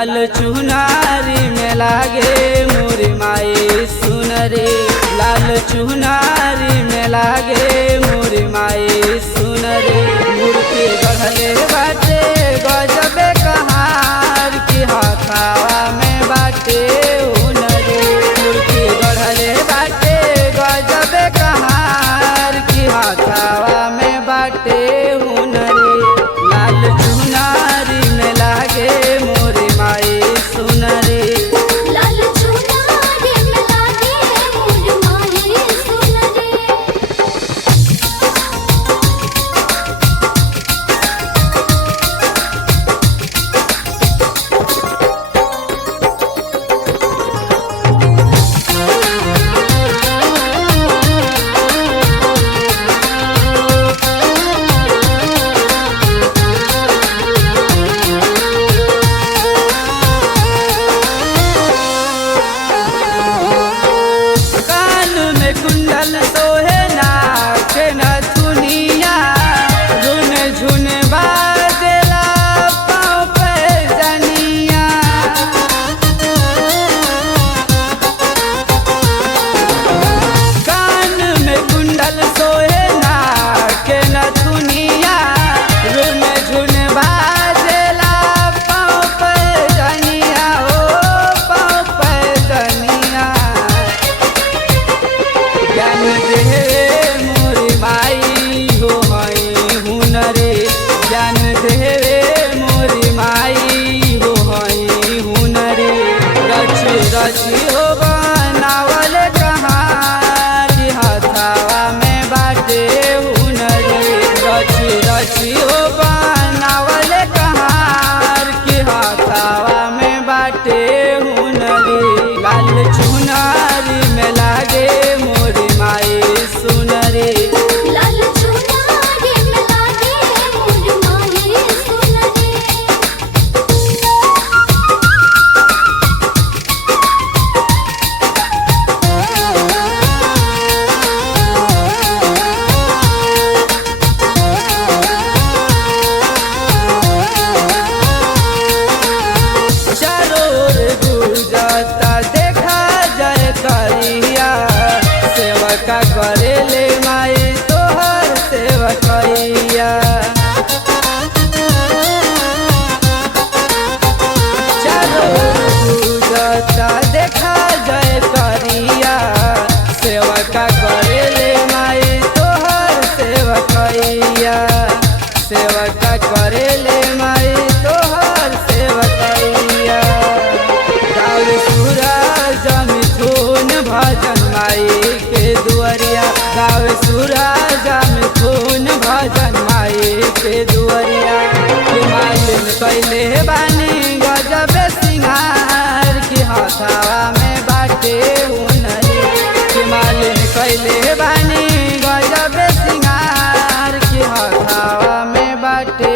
लाल चुनारी में लागे मोरी माई सुनरी, लाल चुनारी में लागे मोरी माई सुनरी। मूर्ति गढ़ले बाटे गजबे कहार की हथावा में बाटे हुनरी, मूर्ति गढ़ले बाटे गजबे कहार की हथावा में बाटे हुनरी। लाल चुनारी में लागे मोरी माई सुनरी, लाल चुनारी में लागे मोरी माई सुनरी। कान में कुंडल सोहे नाक नथुनिया, झुन झुन बाजेला पाँव पे जनिया। कान में कुंडल सोहे नाक नथुनिया, झुन झुन बाजेला पाँव पे जनिया, ओ पाँव पे जनिया। ज्ञान देवे मोरी माई हो हई हुनरे, ज्ञान देवे मोरी माई हो हई हुनरे। रची रची हो बनावल कहानी हथावा में बाटे हुनरे, रची रची हो बनावल कहार की हथावा में बाटे हुनरे। लाल चुनारी में लागे मोरी माई सुनरी, लाल चुनारी में लागे मोरी माई सुनरी। चारों ओर गुजरता देखा जय करिया, सेवका करेले माई तोहर सेवकैया। चारों ओर गुजरता देखा जय करिया, सेवका करेले माई तोहर सेवकैया, सेवका करेले माई तोहर सेवकैया। गावे सूरज मिथुन भजन माई के दुआरिया, गावे सूरज मिथुन भजन माई के दुआरिया। हिमालय कैले बानी गजब सिंगार की हथावा में बाटे हुनरी, हिमालय कैले बानी गजब सिंगार की हथावा में बाटे